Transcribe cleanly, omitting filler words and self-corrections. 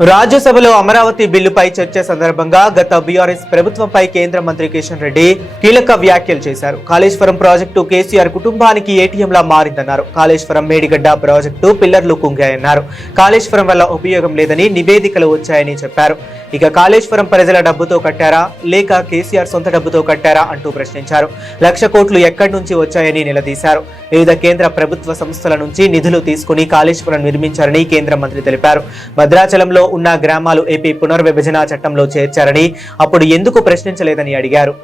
రాజ్యసభలో అమరావతి బిల్లుపై చర్చ సందర్భంగా గత బీఆర్ఎస్ ప్రభుత్వంపై కేంద్ర మంత్రి కిషన్ రెడ్డి కీలక వ్యాఖ్యలు చేశారు. కాళేశ్వరం ప్రాజెక్టు కేసీఆర్ కుటుంబానికి ఏటీఎంలా మారిందన్నారు. కాళేశ్వరం మేడిగడ్డ ప్రాజెక్టు పిల్లర్లు కుంగాయన్నారు. కాళేశ్వరం వల్ల ఉపయోగం లేదని నివేదికలు వచ్చాయని చెప్పారు. ఇక కాళేశ్వరం ప్రజల డబ్బుతో కట్టారా లేక కేసీఆర్ సొంత డబ్బుతో కట్టారా అంటూ ప్రశ్నించారు. 1,00,000 కోట్లు ఎక్కడి నుంచి వచ్చాయని నిలదీశారు. వివిధ కేంద్ర ప్రభుత్వ సంస్థల నుంచి నిధులు తీసుకుని కాళేశ్వరం నిర్మించారని కేంద్ర మంత్రి తెలిపారు. భద్రాచలంలో ఉన్న గ్రామాలు ఏపీ పునర్విభజన చట్టంలో చేర్చారని అప్పుడు ఎందుకు ప్రశ్నించలేదని అడిగారు.